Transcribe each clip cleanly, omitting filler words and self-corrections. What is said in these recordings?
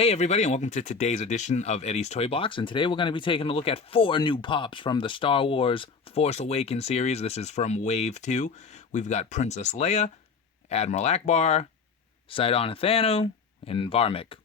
Hey everybody, and welcome to today's edition of Eddie's Toy Box. And today we're going to be taking a look at 4 new pops from the Star Wars Force Awakens series. This is from Wave 2. We've got Princess Leia, Admiral Ackbar, Sidon Athano, and Varmic.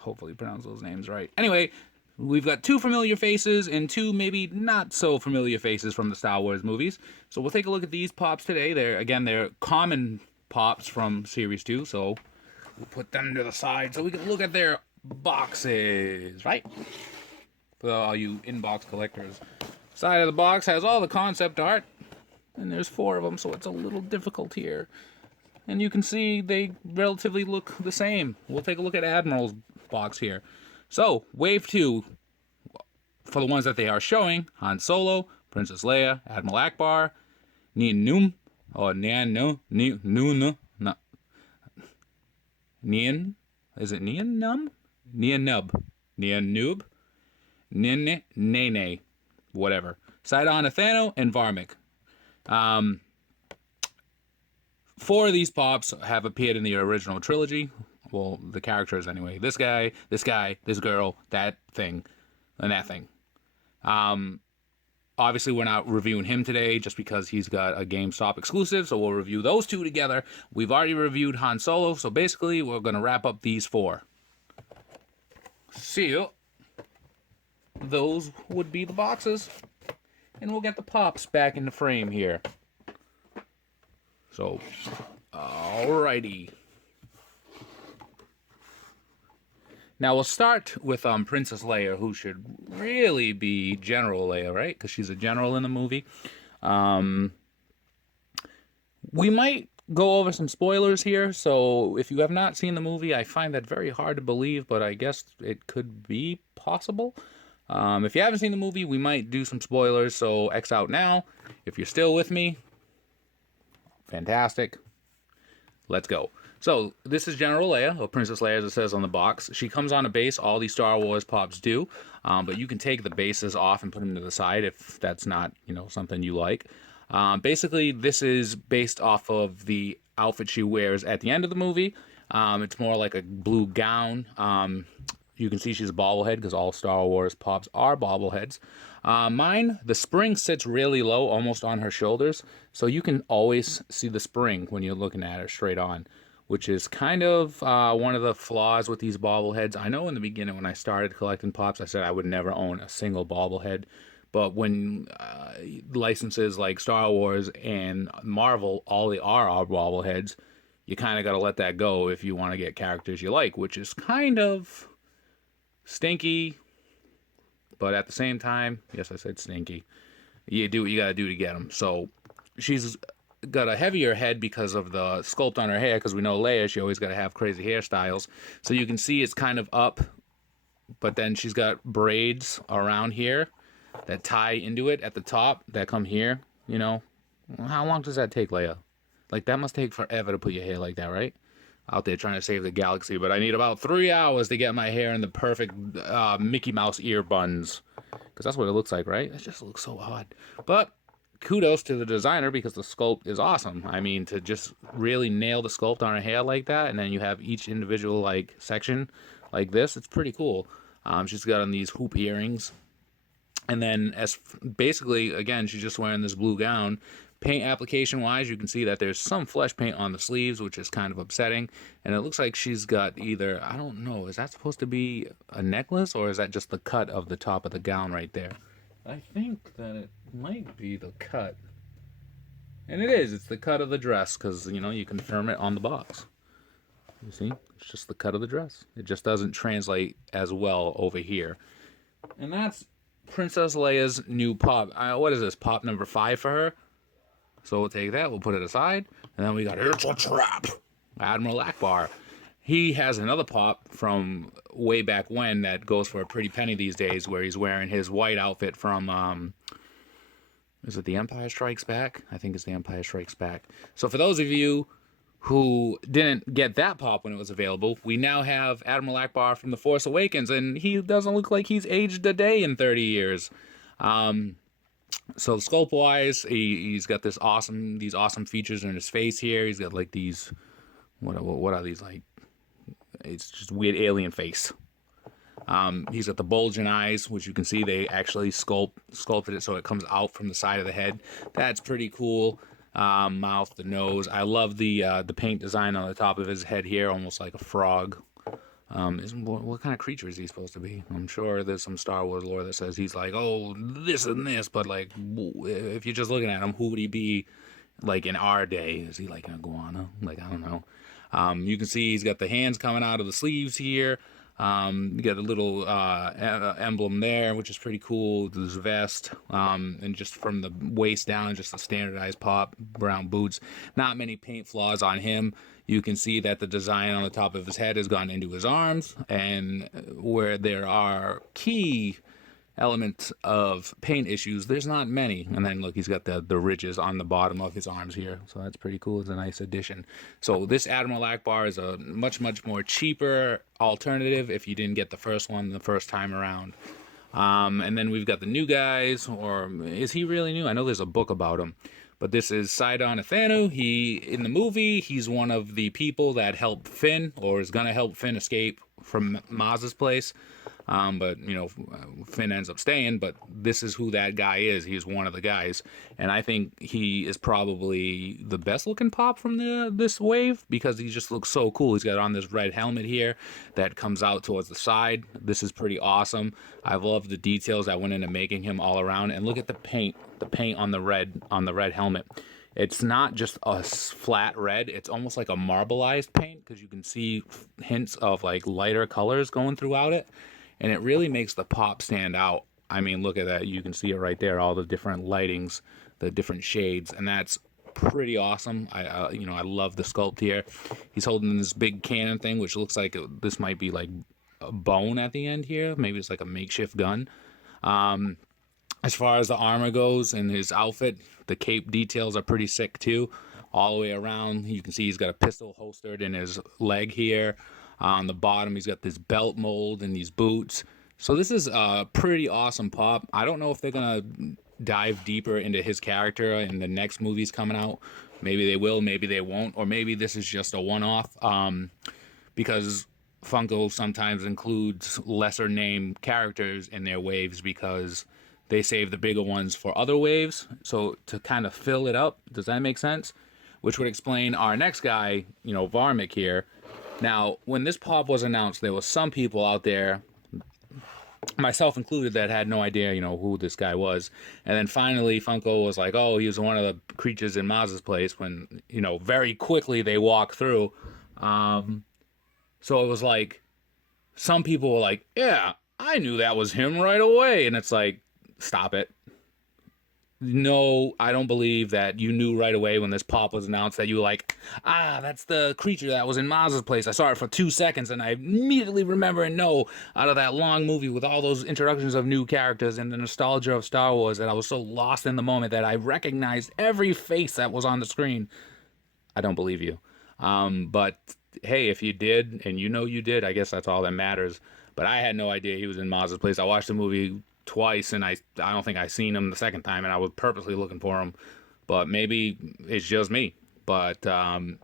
Hopefully pronounce those names right. Anyway, we've got 2 familiar faces and 2 maybe not so familiar faces from the Star Wars movies. So we'll take a look at these pops today. They're common pops from Series 2, so we'll put them to the side so we can look at their boxes, right? For all you inbox collectors. Side of the box has all the concept art, and there's 4 of them, so it's a little difficult here. And you can see they relatively look the same. We'll take a look at Admiral's box here. So, Wave 2, for the ones that they are showing, Han Solo, Princess Leia, Admiral Ackbar, Nien Num, or Nien No, Nien, is it Nien Num? Nien Nub. Nien Noob? Nene, Nene, whatever. Sidon Athano and Varmic. 4 of these pops have appeared in the original trilogy. Well, the characters anyway. This guy, this girl, that thing, and that thing. Obviously, we're not reviewing him today just because he's got a GameStop exclusive, so we'll review those 2 together. We've already reviewed Han Solo, so basically we're going to wrap up these 4. See you. Those would be the boxes. And we'll get the pops back in the frame here. So, alrighty. Now we'll start with Princess Leia, who should really be General Leia, right? Because she's a general in the movie. We might go over some spoilers here, so if you have not seen the movie, I find that very hard to believe, but I guess it could be possible. If you haven't seen the movie, we might do some spoilers, so X out now. If you're still with me, fantastic. Let's go. So, this is General Leia, or Princess Leia as it says on the box. She comes on a base, all these Star Wars pops do, but you can take the bases off and put them to the side if that's not, something you like. Basically, this is based off of the outfit she wears at the end of the movie. It's more like a blue gown. You can see she's a bobblehead because all Star Wars pops are bobbleheads. Mine, the spring sits really low, almost on her shoulders, so you can always see the spring when you're looking at her straight on, which is kind of one of the flaws with these bobbleheads. I know in the beginning when I started collecting pops, I said I would never own a single bobblehead, but when licenses like Star Wars and Marvel, all they are bobbleheads, you kind of got to let that go if you want to get characters you like, which is kind of stinky, but at the same time, yes, I said stinky. You do what you got to do to get them. So she's got a heavier head because of the sculpt on her hair, because we know Leia, she always got to have crazy hairstyles. So you can see it's kind of up, but then she's got braids around here that tie into it at the top that come here, How long does that take, Leia? Like, that must take forever to put your hair like that, right? Out there trying to save the galaxy, but I need about 3 hours to get my hair in the perfect Mickey Mouse ear buns, because that's what it looks like, right? It just looks so odd. But kudos to the designer, because the sculpt is awesome. I mean, to just really nail the sculpt on her hair like that, and then you have each individual section like this, it's pretty cool. She's got on these hoop earrings, and then basically, again, she's just wearing this blue gown. Paint application wise, you can see that there's some flesh paint on the sleeves, which is kind of upsetting. And it looks like she's got either, I don't know, is that supposed to be a necklace, or is that just the cut of the top of the gown right there? I think that it might be the cut. And it is, it's the cut of the dress, because, you confirm it on the box. You see, it's just the cut of the dress. It just doesn't translate as well over here. And that's Princess Leia's new pop. What is this, pop number 5 for her? So we'll take that, we'll put it aside, and then we got It's a Trap, Admiral Ackbar. He has another pop from way back when that goes for a pretty penny these days, where he's wearing his white outfit from, is it The Empire Strikes Back? I think it's The Empire Strikes Back. So for those of you who didn't get that pop when it was available, we now have Admiral Ackbar from The Force Awakens, and he doesn't look like he's aged a day in 30 years. So sculpt wise, he's got these awesome features in his face here. He's got like these, what are these, like it's just weird alien face. He's got the bulging eyes, which you can see they actually sculpted it so it comes out from the side of the head. That's pretty cool. Mouth, the nose. I love the paint design on the top of his head here, almost like a frog. What kind of creature is he supposed to be? I'm sure there's some Star Wars lore that says he's like, oh, this and this, but like, if you're just looking at him, who would he be like in our day? Is he like an iguana? Like, I don't know. You can see he's got the hands coming out of the sleeves here. You got a little emblem there, which is pretty cool. This vest, and just from the waist down, just a standardized pop, brown boots. Not many paint flaws on him. You can see that the design on the top of his head has gone into his arms, and where there are key elements of paint issues, there's not many. And then look, he's got the ridges on the bottom of his arms here, so that's pretty cool. It's a nice addition. So this Admiral Ackbar is a much more cheaper alternative if you didn't get the first one the first time around. And then we've got the new guys, or is he really new? I know there's a book about him, but this is Sidon Athanu. In the movie, he's one of the people that helped Finn, or is gonna help Finn escape from Maz's place. But, you know, Finn ends up staying, but this is who that guy is. He's one of the guys. And I think he is probably the best looking pop from this wave, because he just looks so cool. He's got on this red helmet here that comes out towards the side. This is pretty awesome. I love the details that went into making him all around. And look at the paint on the red helmet. It's not just a flat red. It's almost like a marbleized paint, because you can see hints of like lighter colors going throughout it. And it really makes the pop stand out. I mean, look at that. You can see it right there, all the different lightings, the different shades, and that's pretty awesome. I love the sculpt here. He's holding this big cannon thing, which looks like this might be like a bone at the end here. Maybe it's like a makeshift gun. As far as the armor goes and his outfit, the cape details are pretty sick too. All the way around, you can see he's got a pistol holstered in his leg here. On the bottom, he's got this belt mold and these boots. So this is a pretty awesome pop. I don't know if they're going to dive deeper into his character in the next movies coming out. Maybe they will, maybe they won't, or maybe this is just a one-off, because Funko sometimes includes lesser named characters in their waves because they save the bigger ones for other waves. So to kind of fill it up, does that make sense? Which would explain our next guy, Know Varma here. Now, when this pop was announced, there was some people out there, myself included, that had no idea, who this guy was. And then finally, Funko was like, oh, he was one of the creatures in Maz's place, when, very quickly they walk through. So it was like, some people were like, yeah, I knew that was him right away. And it's like, stop it. No, I don't believe that you knew right away when this pop was announced that you were like, that's the creature that was in Maz's place. I saw it for 2 seconds and I immediately remember and know out of that long movie with all those introductions of new characters and the nostalgia of Star Wars that I was so lost in the moment that I recognized every face that was on the screen. I don't believe you. But hey, if you did, and you did, I guess that's all that matters. But I had no idea he was in Maz's place. I watched the movie twice, and I don't think I seen him the second time, and I was purposely looking for him, but maybe it's just me. But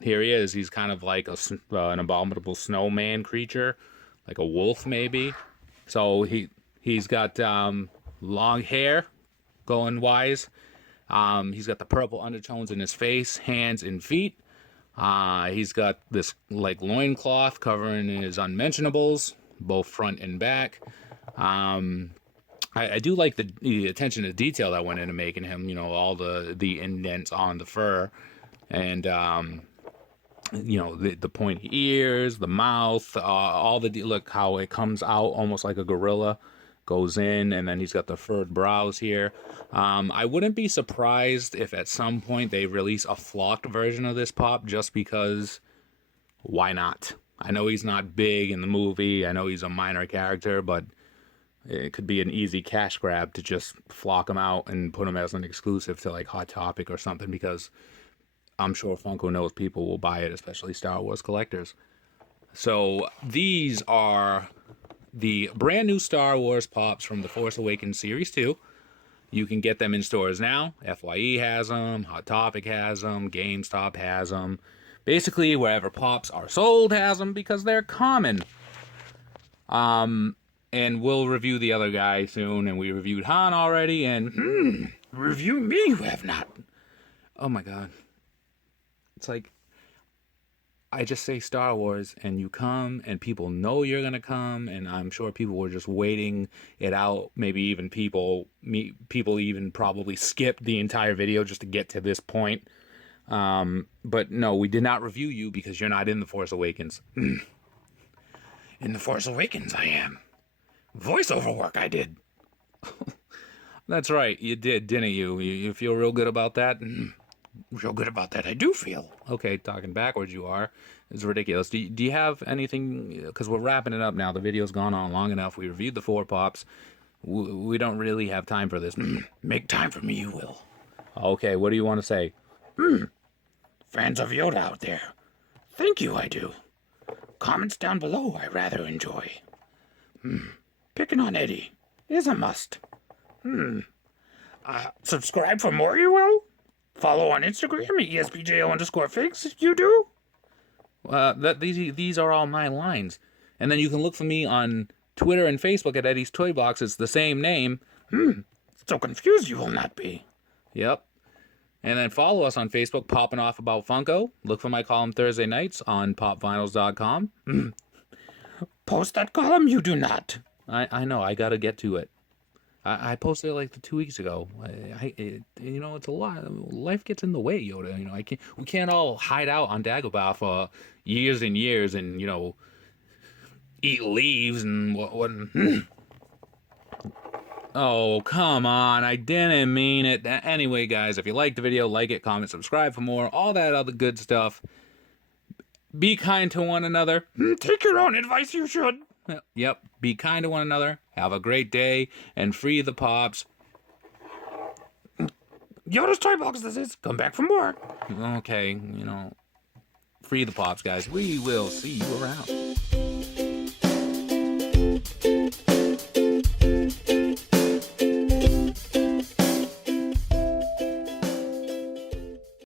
here he is. He's kind of like an abominable snowman creature, like a wolf maybe. So he's got long hair going wise. He's got the purple undertones in his face, hands, and feet. He's got this like loincloth covering his unmentionables, both front and back. I do like the attention to detail that went into making him, all the indents on the fur, and the pointy ears, the mouth, all look how it comes out almost like a gorilla, goes in, and then he's got the furred brows here. I wouldn't be surprised if at some point they release a flocked version of this pop, just because why not? I know he's not big in the movie, I know he's a minor character, but it could be an easy cash grab to just flock him out and put him as an exclusive to like Hot Topic or something, because I'm sure Funko knows people will buy it, especially Star Wars collectors. So these are the brand new Star Wars pops from the Force Awakens Series 2. You can get them in stores now. FYE has them, Hot Topic has them, GameStop has them. Basically, wherever Pops are sold has them because they're common. And we'll review the other guy soon, and we reviewed Han already, and review me who have not. Oh my god. It's like, I just say Star Wars, and you come, and people know you're gonna come, and I'm sure people were just waiting it out. Maybe even people even probably skipped the entire video just to get to this point. But no, we did not review you because you're not in The Force Awakens. In The Force Awakens, I am. Voiceover work I did. That's right, you did, didn't you? You feel real good about that? Real good about that, I do feel. Okay, talking backwards you are. It's ridiculous. Do you have anything, because we're wrapping it up now. The video's gone on long enough. We reviewed the 4 Pops. We don't really have time for this. Make time for me, you will. Okay, what do you want to say? Fans of Yoda out there. Thank you, I do. Comments down below I rather enjoy. Picking on Eddie is a must. Subscribe for more, you will? Follow on Instagram, ESPJO_figs, you do? These are all my lines. And then you can look for me on Twitter and Facebook at EddiesToyBox. It's the same name. So confused you will not be. Yep. And then follow us on Facebook, Popping Off About Funko. Look for my column Thursday nights on popvinyls.com. Post that column, you do not. I know, I gotta get to it. I posted it like 2 weeks ago. It's a lot. Life gets in the way, Yoda. We can't all hide out on Dagobah for years and years and, eat leaves and what. Oh, come on. I didn't mean it. Anyway, guys, if you liked the video, like it, comment, subscribe for more. All that other good stuff. Be kind to one another. Take your own advice, you should. Yep. Be kind to one another. Have a great day. And free the Pops. Yoda's Toy Box, this is. Come back for more. Okay, free the Pops, guys. We will see you around.